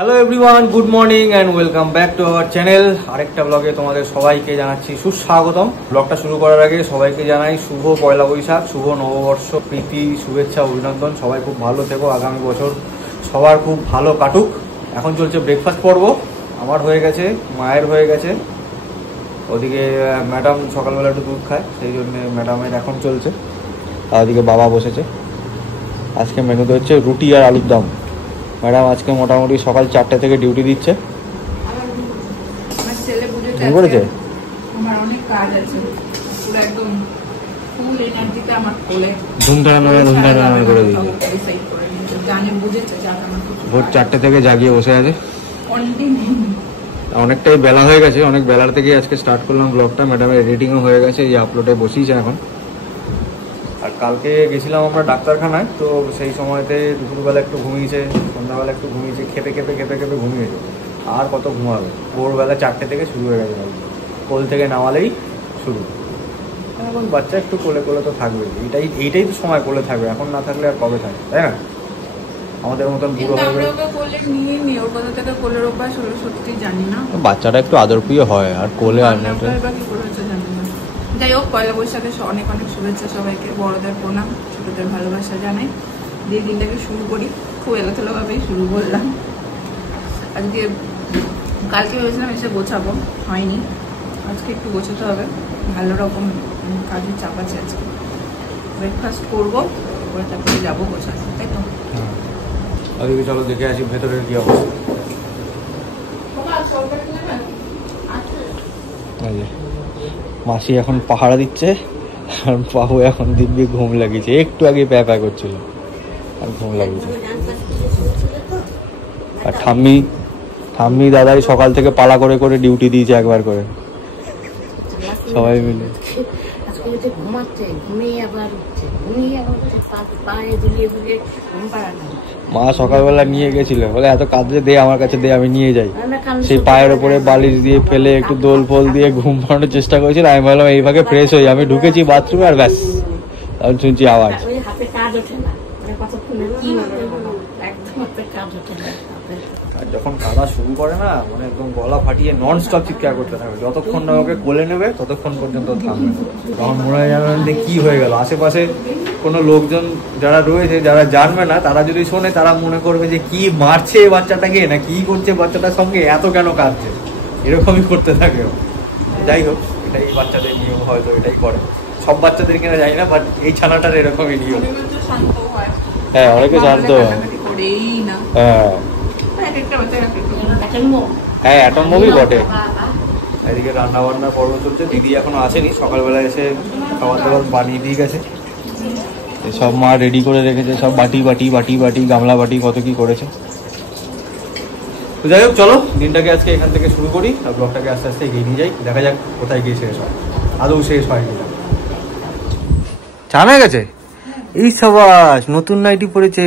Hello everyone, good morning and welcome back to our channel. আরেকটা ব্লগে তোমাদের সবাইকে জানাচ্ছি সুস্বাগতম। ব্লগটা শুরু করার আগে সবাইকে জানাই শুভ পয়লা বৈশাখ, শুভ নববর্ষ, প্রীতি, শুভেচ্ছা, অভিনন্দন। সবাই খুব ভালো থেকো, আগামী বছর সবার খুব ভালো কাটুক। এখন চলছে ব্রেকফাস্ট পর্ব। আমার হয়ে গেছে, মায়ের হয়ে গেছে, ওদিকে ম্যাডাম সকালবেলা একটু দুধ খায়, সেই জন্য ম্যাডামের এখন চলছে। আর ওদিকে বাবা বসেছে। আজকে মেনুতে হচ্ছে রুটি আর আলুর দম। ম্যাডাম আজকে মোটামুটি সকাল 4টে থেকে ডিউটি দিচ্ছে। করেছে ধুমধাম করে দিয়েছে। ভোর 4টে থেকে জাগিয়ে বসে আছে। অনেকটাই বেলা হয়ে গেছে, অনেক বেলার থেকে আজকে স্টার্ট করলাম ব্লগটা। ম্যাডামের এডিটিংও হয়ে গেছে, এই আপলোডে বসিয়েছে এখন। আর কালকে গেছিলাম আমরা ডাক্তারখানায়, তো সেই সময়তে দুপুরবেলা একটু ঘুমিয়েছে, সন্ধ্যাবেলা একটু ঘুমিয়েছে, খেপে ঘুমিয়েছে। আর কত ঘুমাবে, ভোরবেলা 4টে থেকে শুরু হয়ে গেছে। কোল থেকে নামালেই শুরু। এখন বাচ্চা একটু কোলে তো থাকবে, এইটাই তো সময় কোলে থাকবে। এখন না থাকলে আর কবে থাকবে, তাই না? আমাদের মতন বুড়ো হয়ে গেলে বাচ্চাটা একটু আদর প্রিয় হয়, আর কোলে আর যাই হোক, পয়লা বৈশাখে অনেক অনেক শুভেচ্ছা সবাইকে, বড়দের প্রণাম, ছোটদের ভালোবাসা জানাই। দিয়ে দিনটাকে শুরু করি, খুব এলোথেলোভাবেই শুরু করলাম। আজকে কালকে ভেবেছিলাম এসে গোছাবো, হয়নি। আজকে একটু গোছাতে হবে, ভালো রকম কাজের চাপ আছে আজকে। ব্রেকফাস্ট করবো, করে তারপরে যাবো গোছাতে, তাই তো? ওদিকে চলো দেখে আসি ভেতরের কি অবস্থা। মাসি এখন পাহারা দিচ্ছে, আর বাবু এখন দিব্যি ঘুম লাগিয়েছে। একটু আগে প্যা করছিল আর ঘুম লাগিয়েছে। আর ঠাম্মি দাদাই সকাল থেকে পালা করে করে ডিউটি দিয়েছে একবার করে, সবাই মিলে। মা সকালবেলা নিয়ে গেছিল, বলে এত কাঁদলে দে আমার কাছে, দে আমি নিয়ে যাই। সেই পায়ের ওপরে বালিশ দিয়ে ফেলে একটু দোল ফোল দিয়ে ঘুম পাড়ানোর চেষ্টা করেছিল। আমি বললাম এই ভাগে ফ্রেশ হই। আমি ঢুকেছি বাথরুমে আর ব্যাস, তখন শুনছি আওয়াজ। আর যখন কাদা শুরু করে না, মানে একদম গলা ফাটিয়ে নন স্টপ চিৎকার করতে থাকবে। যতক্ষণ না ওকে কোলে নেবে ততক্ষণ পর্যন্ত থামবে। তখন মনে হয় জানেন কি হয়ে গেল। আশেপাশে কোনো লোকজন যারা রয়েছে, যারা জানবে না, তারা যদি শোনে তারা মনে করবে যে কি মারছে বাচ্চাটাকে, না কি করছে বাচ্চাটার সঙ্গে, এত কেন কাঁদছে, এরকমই করতে থাকে। যাই হোক, এটাই বাচ্চাদের নিয়ম, হয়তো এটাই করে। সব বাচ্চাদের কিনা জানি না, বাট এই ছানাটার এরকমই নিয়ম। হ্যাঁ, অনেকে শান্ত হয়। হ্যাঁ হ্যাঁ, অ্যাটম মুভি বটে। এদিকে রান্না বান্নার পর্ব চলছে। দিদি এখনো আসেনি, সকালবেলা এসে খাবার দাবার বানিয়ে দিয়ে গেছে। সব মা রেডি করে রেখেছে, সব বাটি গামলা বাটি কত কি করেছে। তো যাই হোক, চলো দিনটাকে আজকে এখান থেকে শুরু করি, আর ব্লগটাকে আস্তে আস্তে এগিয়ে নিয়ে যাই। দেখা যাক কোথায় গিয়ে শেষ হয়, আদৌ শেষ হয় কিনা। চা হয়ে গেছে। এই সাবাস, নতুন নাইটি পরেছে।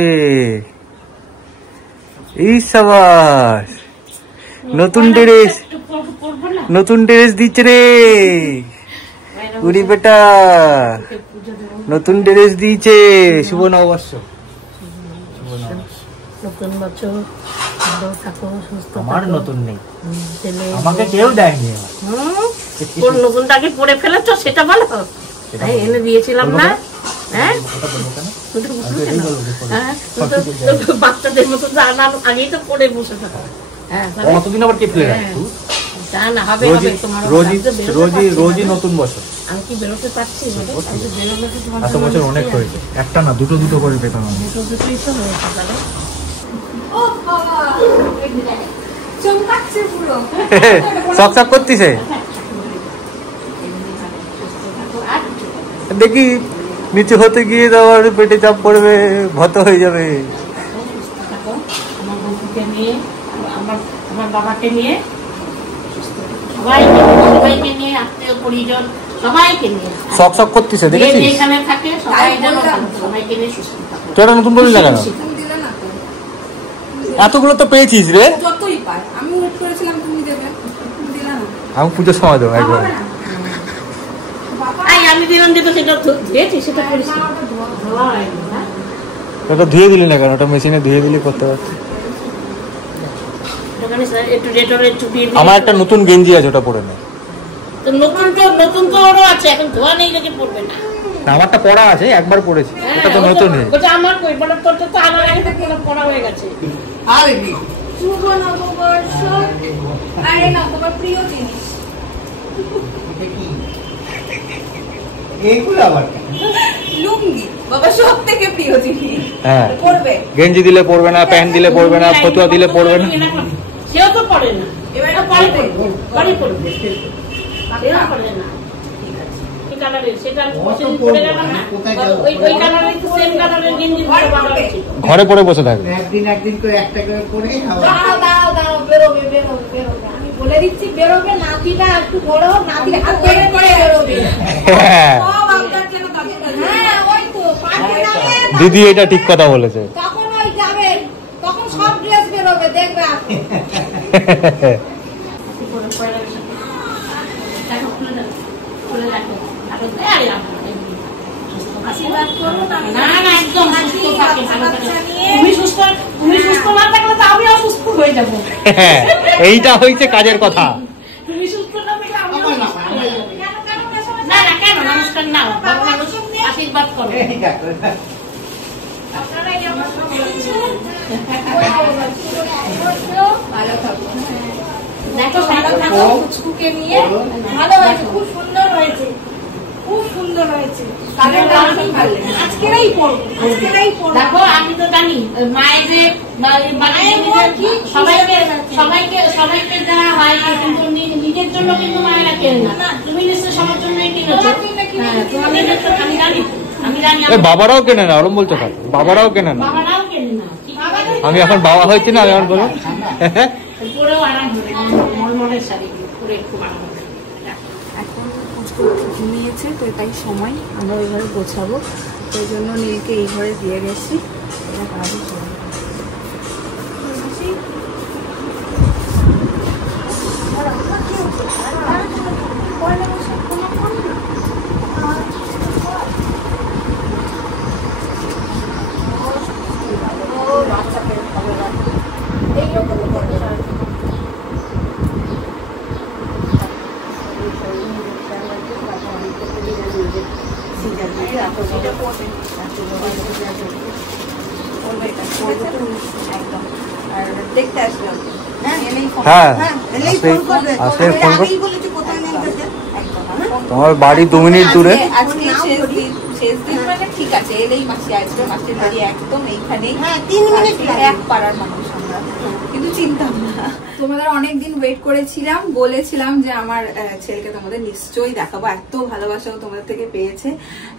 এই সাবাস, নতুন ড্রেস দিচ্ছে রে। উড়ি বেটা নতুন ড্রেস দিয়েছে। শুভ নববর্ষ। আমার নতুন নেই, আমাকে কেউ দেয়নি। কোন নতুনটাকে পরে ফেলেছো সেটা বলো। এনে দিয়েছিলাম না, হ্যাঁ বাচ্চাদের মতো জানার আগেই তো পরে বসে থাকো। কতদিন আবার কে ফেলে রাখো? রোজই নতুন বছর। আমি কি বেরোতে পারছি? এত বছর অনেক হয়েছে, একটা না দুটো করে পেতাম। দুটোই তো হয়েছে তাহলে। চকচক করতিছে। দেখি নিচে হতে গিয়ে তোমার পেটে চাপ পড়বে, ভত হয়ে যাবে। আমার বন্ধুকে নিয়ে, আমার বাবাকে নিয়ে, সবাইকে নিয়ে, আত্মীয় পরিজন সবাইকে নিয়ে চকচক করতিছে। দেখেছিস এখানে থাকে সবাইকে নিয়ে সুস্থ থাকে। তুই এটা নতুন বলিস না কেন? এতগুলো তো পেয়েছিস রে। যতই পাই আমি ওয়েট করেছিলাম তুমি দেবে, দিলা না। আমি পুজোর সময় দেবো একবার। আমি দিলাম যেটা সেটা ধুয়েছি, সেটা পরিষ্কার ধোয়া হয়নি। ওটা ধুয়ে দিলি না কেন? ওটা মেশিনে ধুয়ে দিলি করতে পারছি। একটু ডেটলে চুপিয়ে দিয়ে। আমার একটা নতুন গেঞ্জি আছে, ওটা পরে নে। তো নতুন তো ওরও আছে, এখন ধোয়া নেই দেখে পড়বে না। আমারটা পড়া আছে, একবার পড়েছি, ওটা তো নতুন নেই। ওটা আমার কই বড়, তোরটা তো আমার আগে থেকে পড়া হয়ে গেছে। আরে কি শুভ নববর্ষ, আরে না তোমার প্রিয় জিনিস এইগুলো আবার লুঙ্গি, বাবা সব থেকে প্রিয় জিনিস। হ্যাঁ, পরবে গেঞ্জি দিলে পরবে না, প্যান্ট দিলে পরবে না, ফতুয়া দিলে পরবে না। সেও তো পড়ে না, এবার পরে পড়বে, পরে পড়বে, সেও পড়ে না। ঘরে পরে বসে থাকবে, একদিন করে একটা করে পরে দাঁড়াও বেরোবে আমি বলে দিচ্ছি, বেরোবে। নাতিটা একটু বড় হোক, নাতির হাত ধরে বেরোবে। সব আপনার জন্য কাজে লাগবে। হ্যাঁ ওই তো পার্কে যাবে, দিদি এটা ঠিক কথা বলেছে। তখন ওই যাবে, তখন সব ড্রেস বেরোবে, দেখবে আপনি। আশীর্বাদ করুন। না একদম তুমি সুস্থ না থাকলে তো আমিও সুস্থ হয়ে যাবো। এইটা হইছে কাজের কথা। তুমি সুস্থ না থাকলে আমিও সুস্থ হয়ে যাবো। না কেন নমস্কার না, আশীর্বাদ করো। আপনারাই আমার ভালো থাকুন। দেখো ভালো থাকো, কুচকুকে নিয়ে ভালো হয়েছে, খুব সুন্দর হয়েছে, খুব সুন্দর হয়েছে। আজকেরাই পড়বো, আজকেরাই পড়বো। দেখো আমি তো জানি সবাইকে দেওয়া হয়, কিন্তু নিজের জন্য কিন্তু মায়েরা কেনে না। তুমি নিশ্চয় সবার জন্যই কিনেছো। আমি জানি বাবারাও কেনে না, ওরম বলছো কেন? বাবারাও কেনে না, বাবারাও কেনে না। আমি এখন বাবা হয়েছি না, আমি এখন বলো পরেও আরাম হবে, মলমলের শাড়ি পরে খুব আরাম হবে। এখন ঘুমিয়েছে, তো তাই সময় আমরা ওই ঘরে গোছাবো, ওই জন্য নীলকে এই ঘরে দিয়ে গেছি। এটা কাজে দেখতে আসলাম। হ্যাঁ আসলে ফোন কর। তোমার বাড়ি 2 মিনিট দূরে। আজকে শেষ দিন মানে ঠিক আছে, এলেই মাসি আসবে, মাসির বাড়ি একদম এইখানেই। 3 মিনিট এক পাড়ার মানুষ আমরা, কিন্তু চিনতাম না। তোমাদের অনেকদিন ওয়েট করেছিলাম, বলেছিলাম যে আমার ছেলেকে তোমাদের নিশ্চয়ই দেখাবো, এত ভালোবাসাও তোমাদের থেকে পেয়েছে।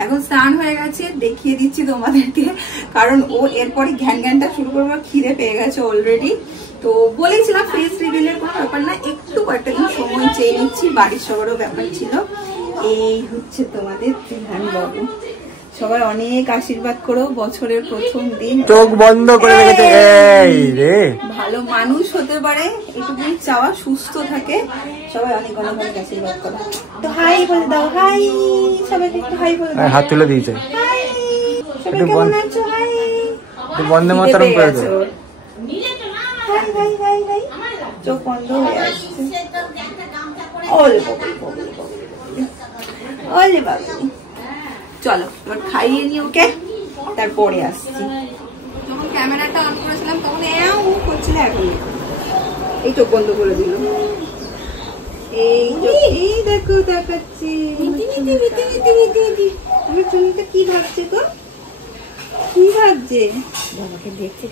এখন স্নান হয়ে গেছে, দেখিয়ে দিচ্ছি তোমাদেরকে, কারণ ও এরপরে ঘ্যানঘ্যানটা শুরু করবো, খিদে পেয়ে গেছে অলরেডি। তো বলেছিলাম ফেস রিভিলের কোনো ব্যাপার না, একটু কয়েকটা দিন সময় চেয়ে নিচ্ছি, বাড়ির সবারও ব্যাপার ছিল। এই হচ্ছে তোমাদের ধ্যান বাবু, সবাই অনেক আশীর্বাদ করো, বছরের প্রথম দিন। চোখ বন্ধ করে রেখেছে, এই রে ভালো মানুষ হতে পারে, একটু চাওয়া, সুস্থ থাকে, সবাই অনেক অনেক অনেক আশীর্বাদ করো। তো হাই বলে দাও, হাই সবাইকে একটু হাই বলে দাও। হাত তুলে দিয়েছে, হাই সবাই কেমন আছো? হাই বন্দে মাতরম করে দাও। হাই হাই হাই হাই, চোখ বন্ধ হয়ে আসছে। ওলে বাবু, চলো এবার খাইয়ে নি ওকে, তারপরে আসছি। যখন ক্যামেরাটা অন করেছিলাম তখন করছিল, এখন এই চোখ বন্ধ করে দিল। এই দেখো দেখাচ্ছি, আমার চুনিটা কি ভাবছে গো, কি ভাবছে? বাবাকে দেখছে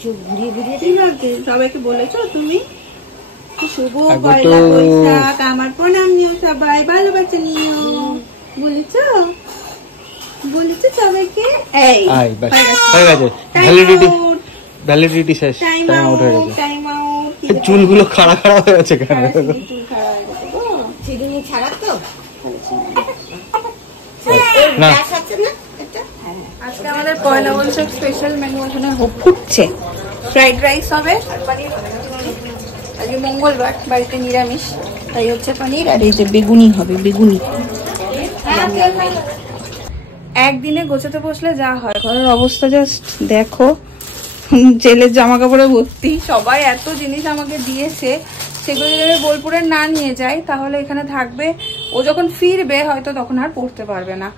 চোখ ঘুরিয়ে ঘুরিয়ে কি ভাবছে? সবাইকে বলেছো তুমি শুভ পয়লা বৈশাখ, আমার প্রণাম নিও, সবাই ভালোবাসা নিও, বলেছো সবাইকে? এই হয়ে গেছে, ভ্যালিডিটি শেষ, টাইম আউট হয়ে গেছে। চুলগুলো খাড়া খাড়া হয়ে গেছে কেন? ছাড়া তো না, আজকে আমাদের পয়লা বৈশাখ স্পেশাল মেনু এখানে ফুটছে। ফ্রাইড রাইস হবে, আজকে মঙ্গলবার, বাড়িতে নিরামিষ, তাই হচ্ছে পনির, আর এই যে বেগুনি হবে, বেগুনি। একদিনে গোছাতে বসলে যা হয়, ঘরের অবস্থা জাস্ট দেখো, ছেলের জামা কাপড়ে ভর্তি। সবাই এত জিনিস আমাকে দিয়েছে, সেগুলো যদি আমি বোলপুরে না নিয়ে যাই তাহলে এখানে থাকবে, ও যখন ফিরবে হয়তো তখন আর পড়তে পারবে না।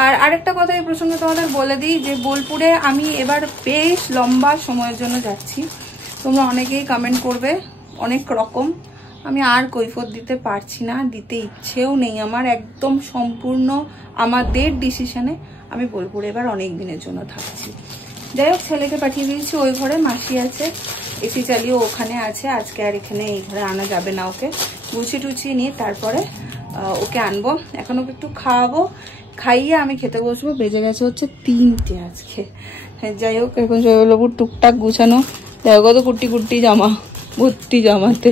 আর আরেকটা কথা এই প্রসঙ্গে তোমাদের বলে দিই যে বোলপুরে আমি এবার বেশ লম্বা সময়ের জন্য যাচ্ছি। তোমরা অনেকেই কমেন্ট করবে অনেক রকম, আমি আর কৈফিয়ত দিতে পারছি না, দিতে ইচ্ছেও নেই আমার। একদম সম্পূর্ণ আমাদের ডিসিশনে আমি বোলপুরে এবার অনেক দিনের জন্য থাকছি। যাই হোক, ছেলেকে পাঠিয়ে দিয়েছি ওই ঘরে, মাসি আছে এসি চালিয়ে ওখানে আছে। আজকে আর এখানে এই ঘরে আনা যাবে না, ওকে গুছিয়ে টুছিয়ে নিয়ে তারপরে ওকে আনবো। এখন ওকে একটু খাওয়াবো, খাইয়ে আমি খেতে বসবো। বেজে গেছে হচ্ছে 3টে আজকে। যাই হোক, এখন শৈবাবুর টুকটাক গুছানো, দেখো কত কুটি কুটি জামা, ভর্তি জামাতে।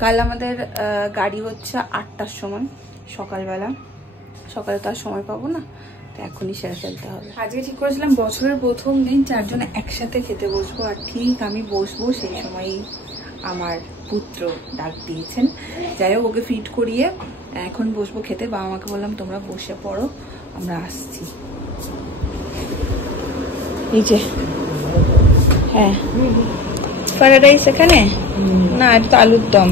কাল আমাদের গাড়ি হচ্ছে 8টার সময় সকালবেলা, সকালে তো আর সময় পাবো না, তো এখনই সেরে ফেলতে হবে। আজকে ঠিক করেছিলাম বছরের প্রথম দিন চারজনে একসাথে খেতে বসবো, আর ঠিক আমি বসবো সেই সময়ই আমার পুত্র ডাক দিয়েছেন। যাই হোক, ওকে ফিট করিয়ে এখন বসবো খেতে। বাবা মাকে বললাম তোমরা বসে পড়ো, আমরা আসছি। এই যে হ্যাঁ, ফ্রাইড রাইস এখানে না, এটা তো আলুর দম,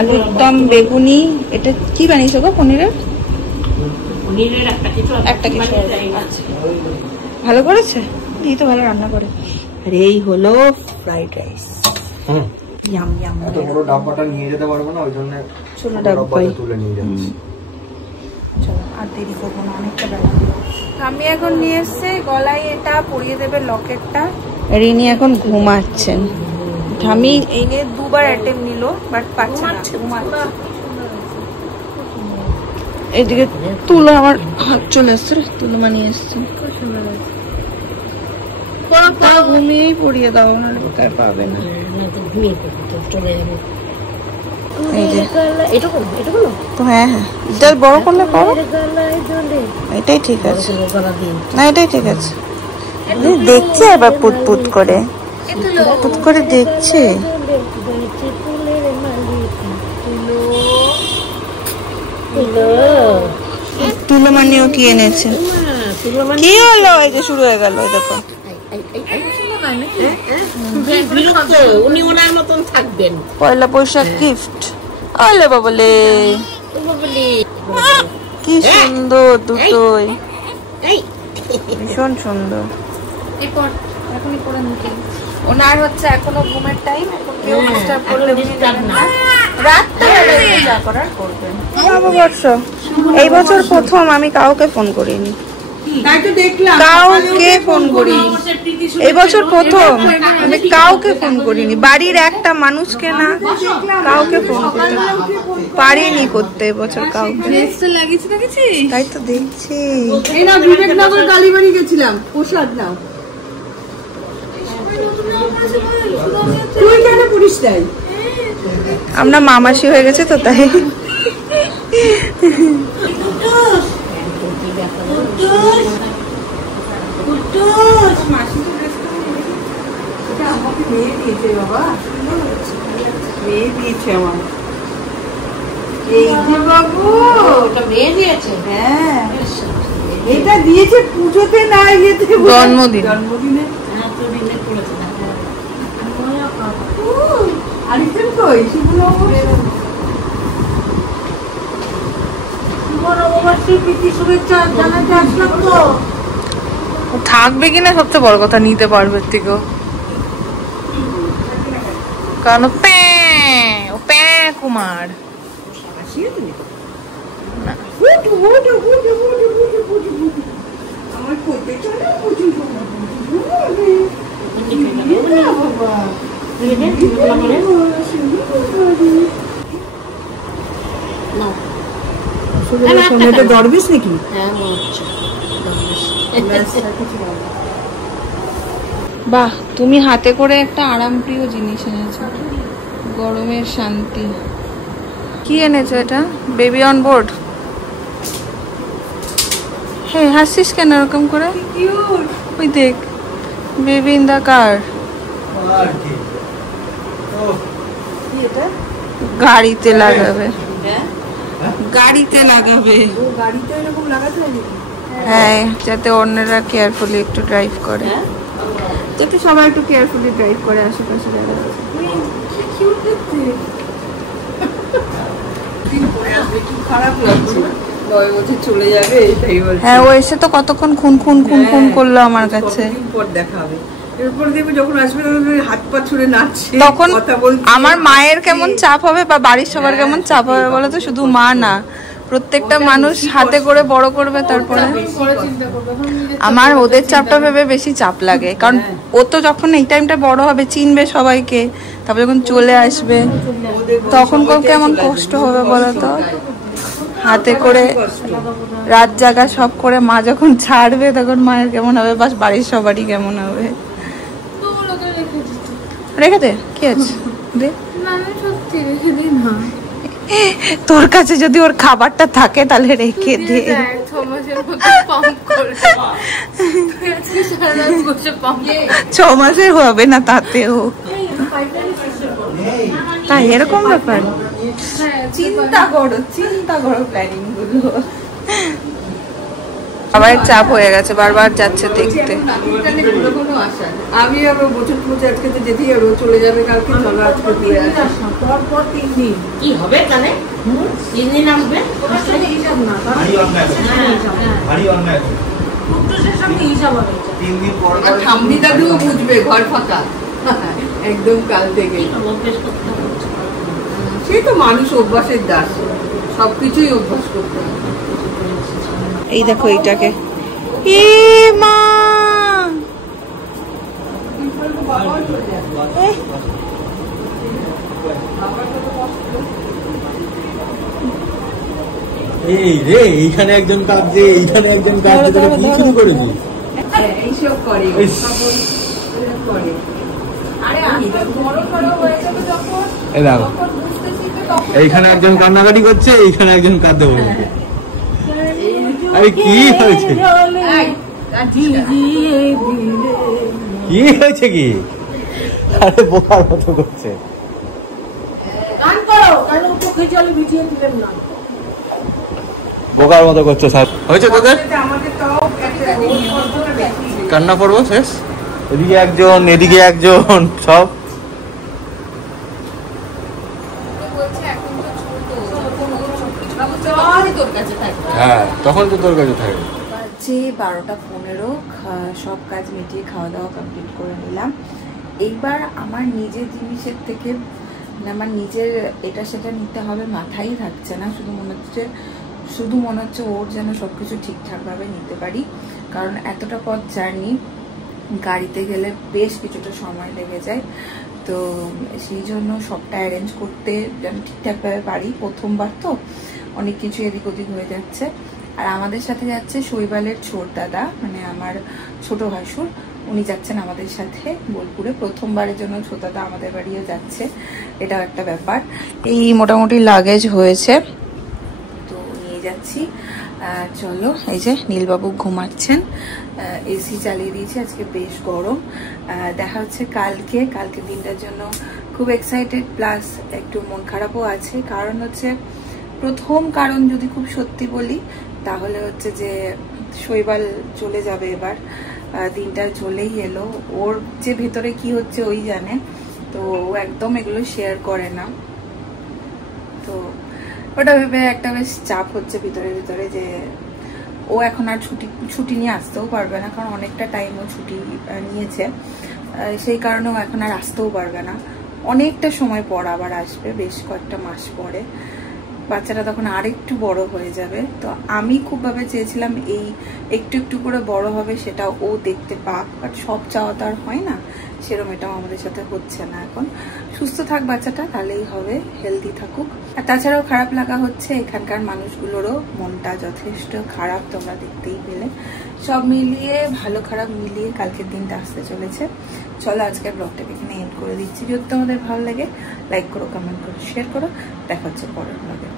আলুর দম বেগুনি। এটা কি বানিয়েছো গো? পনিরের একটা কিছু ভালো করেছে, এই তো ভালো রান্না করে। আর এই হলো ফ্রাইড রাইস। ডাব্বাটা নিয়ে যেতে পারবো না, ওই জন্য ছোট ডাব্বাই তুলে নিয়ে যাচ্ছি। চলো আর দেরি করবো না, অনেকটা বেলা। আমি এখন নিয়ে এসছে গলায়, এটা পরিয়ে দেবে লকেটটা। রিনি এখন ঘুমাচ্ছেন। আমি এই নিয়ে 2বার অ্যাটেম্প নিল, বাট পাচ্ছে না, ঘুমাচ্ছে। এদিকে তুলো আমার হাত চলে আসছে, তুলো মানিয়ে এসছে। ঘুমিয়েই পড়িয়ে দাও, নাহলে কোথায় পাবে না। তো হ্যাঁ হ্যাঁ, এটা বড় করলে করো, এটাই ঠিক আছে। না এটাই ঠিক আছে। দেখছে আবার পুতপুত করে, পুত করে দেখছে। তুলো মানিও কি এনেছে, কি হলো? এই যে শুরু হয়ে গেল, দেখো। পয়লা বৈশাখ গিফট, আলে বাবলে কি সুন্দর, দুটোই ভীষণ সুন্দর। ওনার হচ্ছে এখনো ঘুমের টাইম, কেউ ডিস্টার্ব করলে রাতটা যা করার করবেন। নববর্ষ এই বছর প্রথম আমি কাউকে ফোন করিনি, কাউকে ফোন করিনি। এই বছর প্রথম আমি কাউকে ফোন করিনি, বাড়ির একটা মানুষকে না, কাউকে ফোন করতে পারিনি করতে এবছর কাউকে। তাই তো দেখছি। বিবেকনগর কালীবাড়ি গেছিলাম, প্রসাদ নাও। তুই কেন করিস তাই? আমরা মামাসি হয়ে গেছে তো তাই। এটা দিয়েছে পুজোতে, না জন্মদিনে। আরেকজন কই? শুভেচ্ছা জানাতে আসলাম তো। থাকবে কিনা সবচেয়ে বড় কথা, নিতে পারবে থেকেও, কারণ কুমার আমার করতে চলে দরবেশ নাকি? বাহ, তুমি হাতে করে একটা আরামপ্রিয় জিনিস এনেছো, গরমের শান্তি। কি এনেছো এটা? Baby on board. হ্যাঁ, হাসিস কেন এরকম করে? ওই দেখ, বেবি ইন দা কার। গাড়িতে লাগাবে। গাড়িতে লাগাবে। গাড়িতে এরকম লাগাতে হয় নাকি? হ্যাঁ, যাতে অন্যরা কেয়ারফুলি একটু ড্রাইভ করে, যাতে সবাই একটু কেয়ারফুলি ড্রাইভ করে আশেপাশে জায়গা। কিউট দেখতে। খারাপ লাগছে, 9 বছর চলে যাবে এটাই বলছে। হ্যাঁ, ও এসে তো কতক্ষণ খুন খুন খুন খুন করলো আমার কাছে। কতদিন পর দেখা হবে। এরপর দেখবে যখন আসবে তখন হাত পা ছুড়ে নাচছে, তখন কথা বলছে। আমার মায়ের কেমন চাপ হবে বা বাড়ির সবার কেমন চাপ হবে বলো তো? শুধু মা না, প্রত্যেকটা মানুষ হাতে করে বড় করবে। তারপরে আমার ওদের চাপটা ভেবে বেশি চাপ লাগে, কারণ ও তো যখন এই টাইমটা বড় হবে চিনবে সবাইকে, তারপর যখন চলে আসবে তখন কেমন কষ্ট হবে বলো তো? হাতে করে রাত জাগা সব করে মা যখন ছাড়বে তখন মায়ের কেমন হবে, বাস বাড়ির সবারই কেমন হবে। রেখে দে, কি আছে দে। তোর কাছে যদি ওর খাবারটা থাকে তাহলে রেখে দে। 6 মাসের হবে না তাতেও, তাই এরকম ব্যাপার। চিন্তা করো প্ল্যানিং গুলো। সবাই চাপ হয়ে গেছে, বারবার যাচ্ছে দেখতে। আমি আবার বছর পুজো আজকে তো যেতেই হবে, চলে যাবে কালকে। চলো আজকে ঘুরে আসি। পর 3 দিন কি হবে তাহলে? 3 দিন আসবে। হিসাব না, ঠাম্মি দাদুও বুঝবে ঘর ফাঁকা একদম কাল থেকে। সে তো মানুষ অভ্যাসের দাস, সবকিছুই অভ্যাস করতে হবে। এই দেখো এইটাকে, এ মা এই রে, এইখানে একজন কাঁদছে, এইখানে একজন কাঁদছে, তাহলে কি শুরু করেছি? এইসব করে করে। এই দেখো, এইখানে একজন কান্নাকাটি করছে, এইখানে একজন কাঁদতে বলেছে। আরে কি হয়েছে, কি হয়েছে কি? আরে বোকার মতো করছে। বোকার মতো করছো স্যার। হয়েছে তোদের কান্না করবো শেষ? এদিকে একজন, এদিকে একজন, সব হ্যাঁ, তখন তো তোর কাছে থাকবে। বাজে 12টা 15, সব কাজ মিটিয়ে খাওয়া দাওয়া কমপ্লিট করে নিলাম। এইবার আমার নিজের জিনিসের থেকে আমার নিজের এটা সেটা নিতে হবে মাথায় থাকছে না, শুধু মনে হচ্ছে ওর যেন সবকিছু ঠিকঠাকভাবে নিতে পারি। কারণ এতটা পথ জার্নি, গাড়িতে গেলে বেশ কিছুটা সময় লেগে যায়, তো সেই জন্য সবটা অ্যারেঞ্জ করতে যেন ঠিকঠাকভাবে পারি। প্রথমবার তো অনেক কিছু এদিক ওদিক হয়ে যাচ্ছে। আর আমাদের সাথে যাচ্ছে শৈবালের ছোট দাদা, মানে আমার ছোট ভাসুর, উনি যাচ্ছেন আমাদের সাথে বোলপুরে। প্রথমবারের জন্য ছোট দাদা আমাদের বাড়িও যাচ্ছে, এটাও একটা ব্যাপার। এই মোটামুটি লাগেজ হয়েছে, তো নিয়ে যাচ্ছি। চলো, এই যে নীলবাবু ঘুমাচ্ছেন, এসি চালিয়ে দিয়েছি, আজকে বেশ গরম। দেখা হচ্ছে কালকে দিনটার জন্য খুব এক্সাইটেড, প্লাস একটু মন খারাপও আছে। কারণ হচ্ছে, প্রথম কারণ যদি খুব সত্যি বলি তাহলে হচ্ছে যে শৈবাল চলে যাবে এবার, দিনটা চলেই এলো। ওর যে ভেতরে কি হচ্ছে ওই জানে, তো ও একদম এগুলো শেয়ার করে না। তো ওটা ভেবে একটা বেশ চাপ হচ্ছে ভিতরে যে ও এখন আর ছুটি নিয়ে আসতেও পারবে না, কারণ অনেকটা টাইম ও ছুটি নিয়েছে, সেই কারণে ও এখন আর আসতেও পারবে না। অনেকটা সময় পর আবার আসবে, বেশ কয়েকটা মাস পরে। বাচ্চাটা তখন আরেকটু বড় হয়ে যাবে। তো আমি খুবভাবে চেয়েছিলাম এই একটু করে বড় হবে সেটা ও দেখতে পাক, বাট সব চাওয়া তো আর হয় না, সেরকম এটাও আমাদের সাথে হচ্ছে না। এখন সুস্থ থাক বাচ্চাটা, তাহলেই হবে, হেলদি থাকুক। আর তাছাড়াও খারাপ লাগা হচ্ছে এখানকার মানুষগুলোরও মনটা যথেষ্ট খারাপ, তোমরা দেখতেই পেলে। সব মিলিয়ে, ভালো খারাপ মিলিয়ে কালকের দিনটা আসতে চলেছে। চলো আজকের ব্লগটাকে এখানে এন্ড করে দিচ্ছি। যদি তোমাদের ভালো লাগে লাইক করো, কমেন্ট করো, শেয়ার করো। দেখা হচ্ছে পরের ব্লগে।